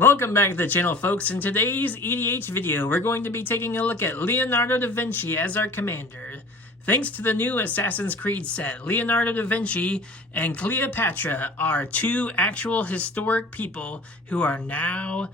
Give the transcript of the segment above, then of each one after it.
Welcome back to the channel, folks. In today's EDH video, we're going to be taking a look at Leonardo da Vinci as our commander. Thanks to the new Assassin's Creed set, Leonardo da Vinci and Cleopatra are two actual historic people who are now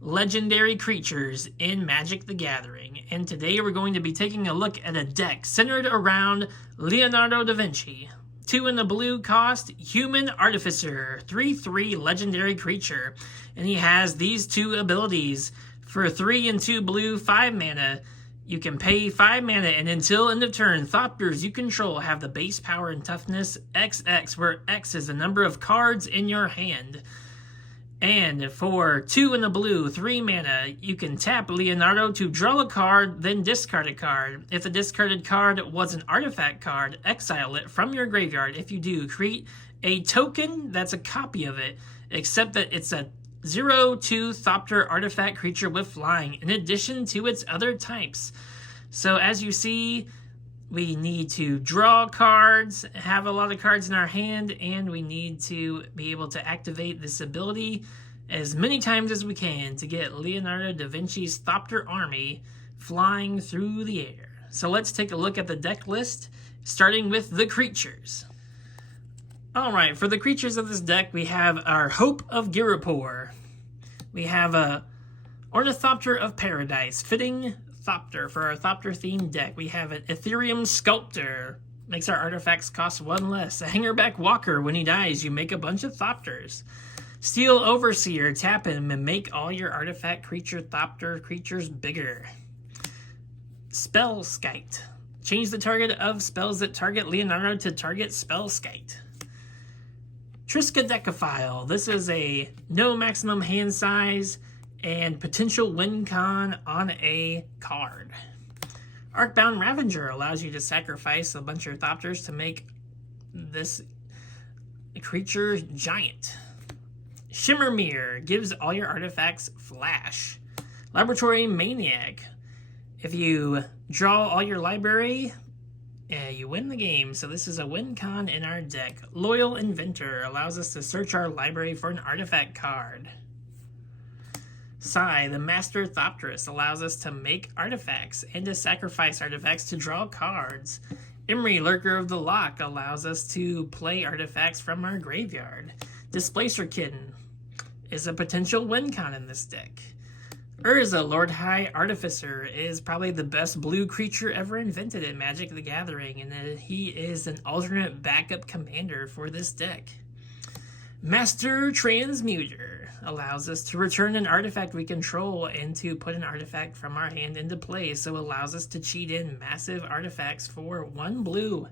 legendary creatures in Magic the Gathering. And today we're going to be taking a look at a deck centered around Leonardo da Vinci. 2 in the blue cost, Human Artificer, 3/3 legendary creature. And he has these two abilities. For 3 and 2 blue, 5 mana, you can pay 5 mana, and until end of turn, Thopters you control have the base power and toughness XX, where X is the number of cards in your hand. And for 2 in the blue, 3 mana, you can tap Leonardo to draw a card, then discard a card. If the discarded card was an artifact card, exile it from your graveyard. If you do, create a token that's a copy of it, except that it's a 0/2 Thopter artifact creature with flying, in addition to its other types. So as you see, we need to draw cards, have a lot of cards in our hand, and we need to be able to activate this ability as many times as we can to get Leonardo da Vinci's Thopter army flying through the air. So let's take a look at the deck list, starting with the creatures. Alright, for the creatures of this deck, we have our Hope of Girapur. We have a Ornithopter of Paradise, fitting Thopter for our Thopter-themed deck. We have an Ethereum Sculptor, makes our artifacts cost 1 less. A Hangerback Walker, when he dies, you make a bunch of Thopters. Steel Overseer, tap him and make all your artifact creature Thopter creatures bigger. Spellskite, change the target of spells that target Leonardo to target Spellskite. Triskaidekaphile, this is a no maximum hand size and potential win con on a card. Arcbound Ravager allows you to sacrifice a bunch of Thopters to make this creature giant. Shimmer Mirror gives all your artifacts flash. Laboratory Maniac, if you draw all your library, you win the game. So this is a win con in our deck. Loyal Inventor allows us to search our library for an artifact card. Sai, the Master Thopterist, allows us to make artifacts and to sacrifice artifacts to draw cards. Imri, Lurker of the Loch, allows us to play artifacts from our graveyard. Displacer Kitten is a potential win con in this deck. Urza, Lord High Artificer, is probably the best blue creature ever invented in Magic the Gathering, and he is an alternate backup commander for this deck. Master Transmuter allows us to return an artifact we control and to put an artifact from our hand into play, so allows us to cheat in massive artifacts for 1 blue.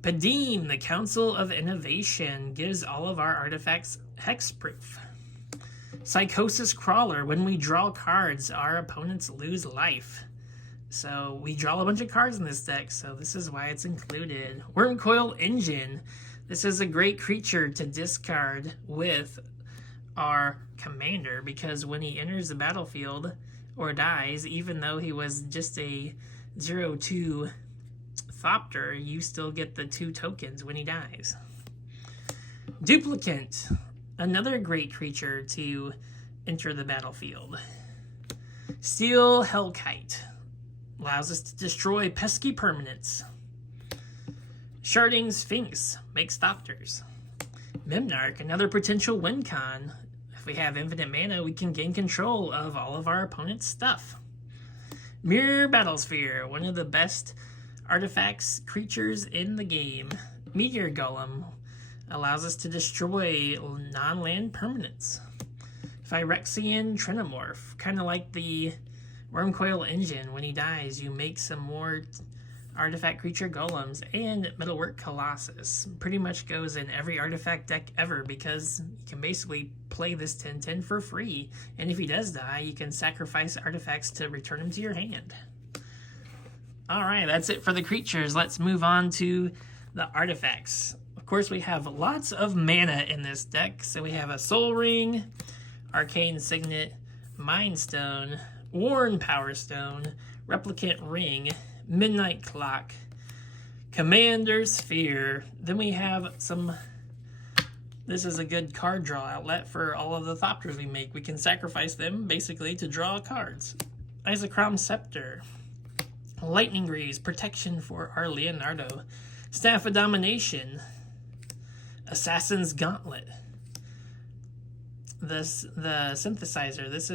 Padim, the Council of Innovation, gives all of our artifacts hexproof. Psychosis Crawler, when we draw cards, our opponents lose life. So we draw a bunch of cards in this deck, so this is why it's included. Wormcoil Engine, this is a great creature to discard with our commander, because when he enters the battlefield or dies, even though he was just a 0/2 Thopter, you still get the 2 tokens when he dies. Duplicant, another great creature to enter the battlefield. Steel Hellkite allows us to destroy pesky permanents. Sharding Sphinx makes Thopters. Memnarch, another potential win con. If we have infinite mana, we can gain control of all of our opponent's stuff. Mirror Battlesphere, one of the best artifacts creatures in the game. Meteor Golem allows us to destroy non-land permanents. Phyrexian Trinomorph, kind of like the Wormcoil Engine. When he dies, you make some more artifact creature golems. And Metalwork Colossus pretty much goes in every artifact deck ever, because you can basically play this 10/10 for free. And if he does die, you can sacrifice artifacts to return him to your hand. Alright, that's it for the creatures. Let's move on to the artifacts. Of course, we have lots of mana in this deck. So we have a Soul Ring, Arcane Signet, Mind Stone, Worn Power Stone, Replicant Ring, Midnight Clock, Commander Sphere. Then we have some This is a good card draw outlet for all of the Thopters we make. We can sacrifice them, basically, to draw cards. Isochron Scepter. Lightning Greaves, protection for our Leonardo. Staff of Domination. Assassin's Gauntlet. The Synthesizer. This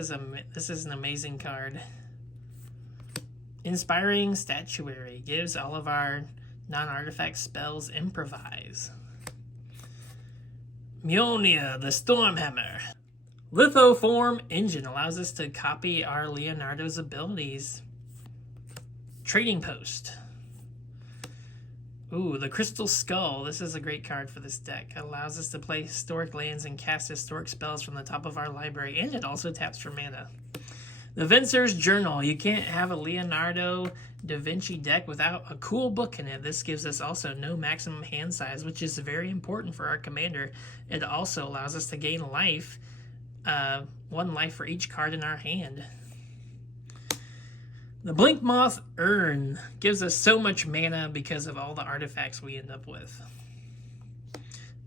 is an amazing card. Inspiring Statuary. Gives all of our non-artifact spells improvise. Mjolnir, the Stormhammer. Lithoform Engine allows us to copy our Leonardo's abilities. Trading Post. Ooh, the Crystal Skull. This is a great card for this deck. It allows us to play historic lands and cast historic spells from the top of our library, and it also taps for mana. The Vincer's Journal. You can't have a Leonardo da Vinci deck without a cool book in it. This gives us also no maximum hand size, which is very important for our commander. It also allows us to gain life, 1 life for each card in our hand. The Blinkmoth Urn gives us so much mana because of all the artifacts we end up with.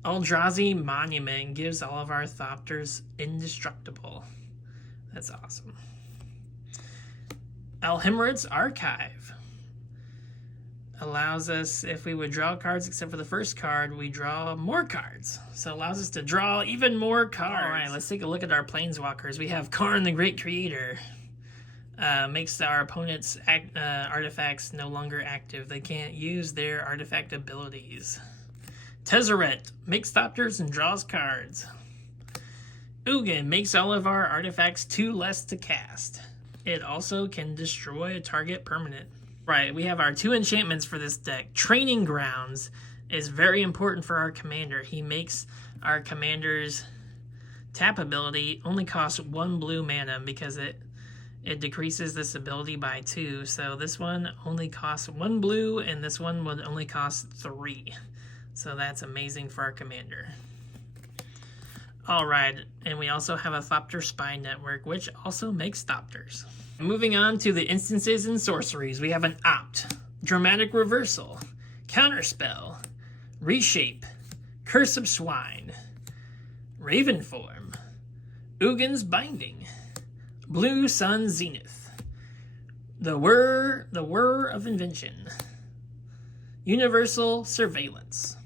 Eldrazi Monument gives all of our Thopters indestructible. That's awesome. Alhimra's Archive allows us, if we would draw cards except for the first card, we draw more cards. So it allows us to draw even more cards. All right, let's take a look at our Planeswalkers. We have Karn the Great Creator. Makes our opponent's artifacts no longer active. They can't use their artifact abilities. Tezzeret makes Thopters and draws cards. Ugin makes all of our artifacts 2 less to cast. It also can destroy a target permanent. Right, we have our 2 enchantments for this deck. Training Grounds is very important for our commander. He makes our commander's tap ability only cost 1 blue mana because it decreases this ability by 2. So this one only costs 1 blue, and this one would only cost 3. So that's amazing for our commander. Alright, and we also have a Thopter Spy Network, which also makes Thopters. Moving on to the instances and sorceries, we have an Opt, Dramatic Reversal, Counterspell, Reshape, Curse of Swine, Ravenform, Ugin's Binding, Blue Sun Zenith, the Whir of Invention, Universal Surveillance,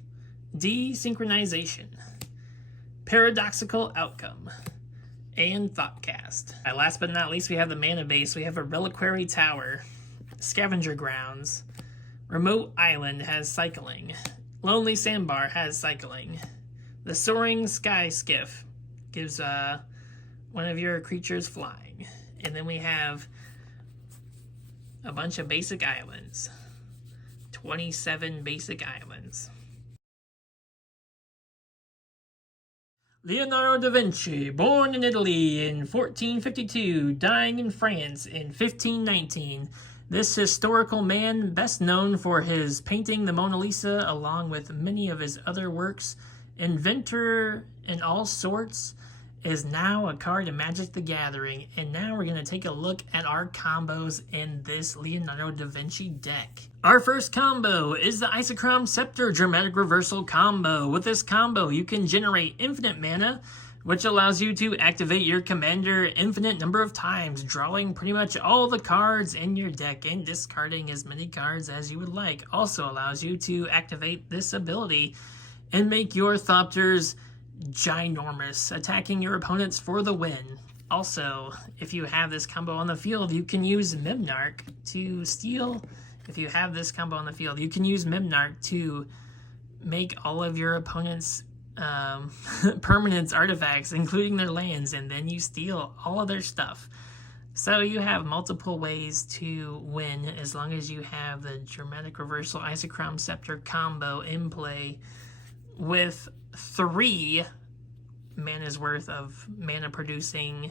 Desynchronization, Paradoxical Outcome, and Thoughtcast. Last but not least, we have the mana base. We have a Reliquary Tower, Scavenger Grounds, Remote Island has Cycling, Lonely Sandbar has Cycling, the Soaring Sky Skiff gives one of your creatures flying, and then we have a bunch of basic islands, 27 basic islands. Leonardo da Vinci, born in Italy in 1452, dying in France in 1519. This historical man, best known for his painting the Mona Lisa along with many of his other works, inventor in all sorts, is now a card in Magic the Gathering. And now we're going to take a look at our combos in this Leonardo da Vinci deck. Our first combo is the Isochron Scepter Dramatic Reversal combo. With this combo, you can generate infinite mana, which allows you to activate your commander infinite number of times, drawing pretty much all the cards in your deck and discarding as many cards as you would like. Also allows you to activate this ability and make your Thopters ginormous, attacking your opponents for the win. Also, if you have this combo on the field, you can use Mimnarch to steal. If you have this combo on the field, you can use Mimnarch to make all of your opponents' permanents artifacts, including their lands, and then you steal all of their stuff. So you have multiple ways to win as long as you have the Dramatic Reversal Isochron Scepter combo in play with 3 mana's worth of mana producing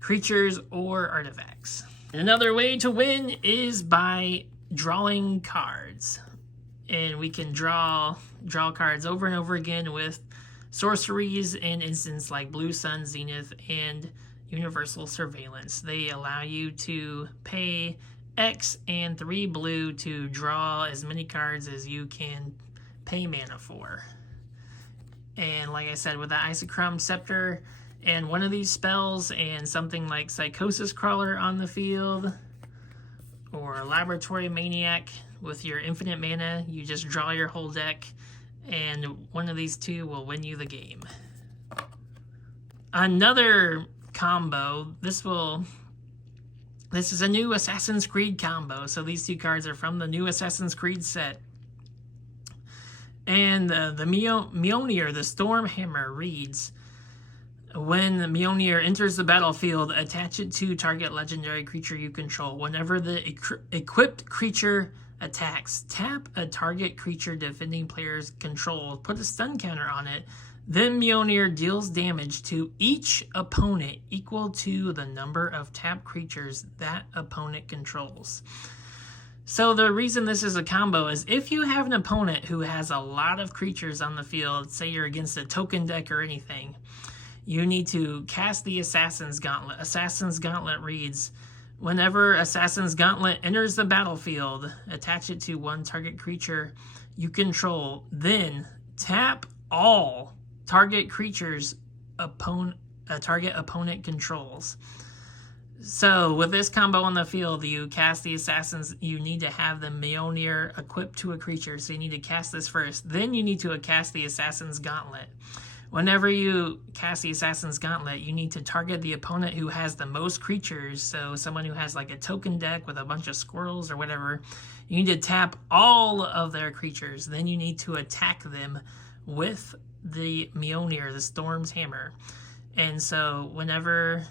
creatures or artifacts. Another way to win is by drawing cards, and we can draw cards over and over again with sorceries and instants like Blue Sun Zenith and Universal Surveillance. They allow you to pay X and 3 blue to draw as many cards as you can pay mana for. And like I said, with the Isochron Scepter and one of these spells and something like Psychosis Crawler on the field, or Laboratory Maniac with your infinite mana, you just draw your whole deck, and one of these two will win you the game. Another combo, this is a new Assassin's Creed combo, so these two cards are from the new Assassin's Creed set. And the Mjolnir, the Stormhammer, reads, when the Mjolnir enters the battlefield, attach it to target legendary creature you control. Whenever the equipped creature attacks, tap a target creature defending player's control, put a stun counter on it, then Mjolnir deals damage to each opponent equal to the number of tapped creatures that opponent controls. So the reason this is a combo is if you have an opponent who has a lot of creatures on the field, say you're against a token deck or anything, you need to cast the Assassin's Gauntlet. Assassin's Gauntlet reads, whenever Assassin's Gauntlet enters the battlefield, attach it to one target creature you control, then tap all target creatures target opponent controls. So with this combo on the field, you cast the Assassins, you need to have the Mjolnir equipped to a creature, so you need to cast this first. Then you need to cast the Assassin's Gauntlet. Whenever you cast the Assassin's Gauntlet, you need to target the opponent who has the most creatures, so someone who has like a token deck with a bunch of squirrels or whatever. You need to tap all of their creatures. Then you need to attack them with the Mjolnir, the Storm's Hammer. And so whenever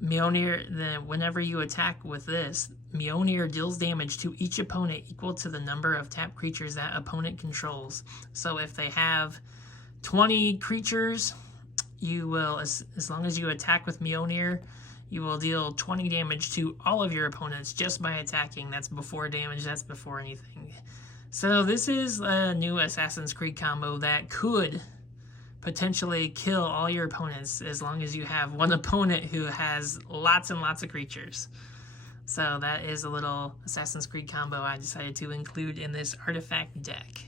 you attack with this, Mjolnir deals damage to each opponent equal to the number of tapped creatures that opponent controls. So if they have 20 creatures, you will, as long as you attack with Mjolnir, you will deal 20 damage to all of your opponents just by attacking. That's before damage, that's before anything. So this is a new Assassin's Creed combo that could potentially kill all your opponents as long as you have one opponent who has lots and lots of creatures. So that is a little Assassin's Creed combo I decided to include in this artifact deck.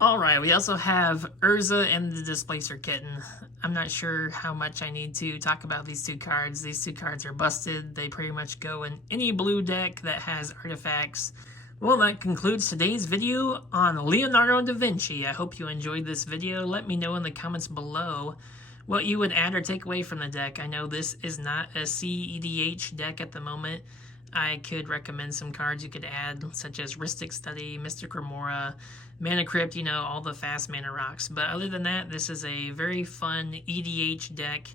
Alright, we also have Urza and the Displacer Kitten. I'm not sure how much I need to talk about these two cards. These two cards are busted. They pretty much go in any blue deck that has artifacts. Well, that concludes today's video on Leonardo da Vinci. I hope you enjoyed this video. Let me know in the comments below what you would add or take away from the deck. I know this is not a EDH deck at the moment. I could recommend some cards you could add, such as Rhystic Study, Mystic Remora, Mana Crypt, you know, all the fast mana rocks. But other than that, this is a very fun EDH deck,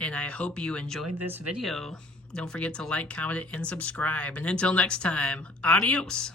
and I hope you enjoyed this video. Don't forget to like, comment, and subscribe. And until next time, adios!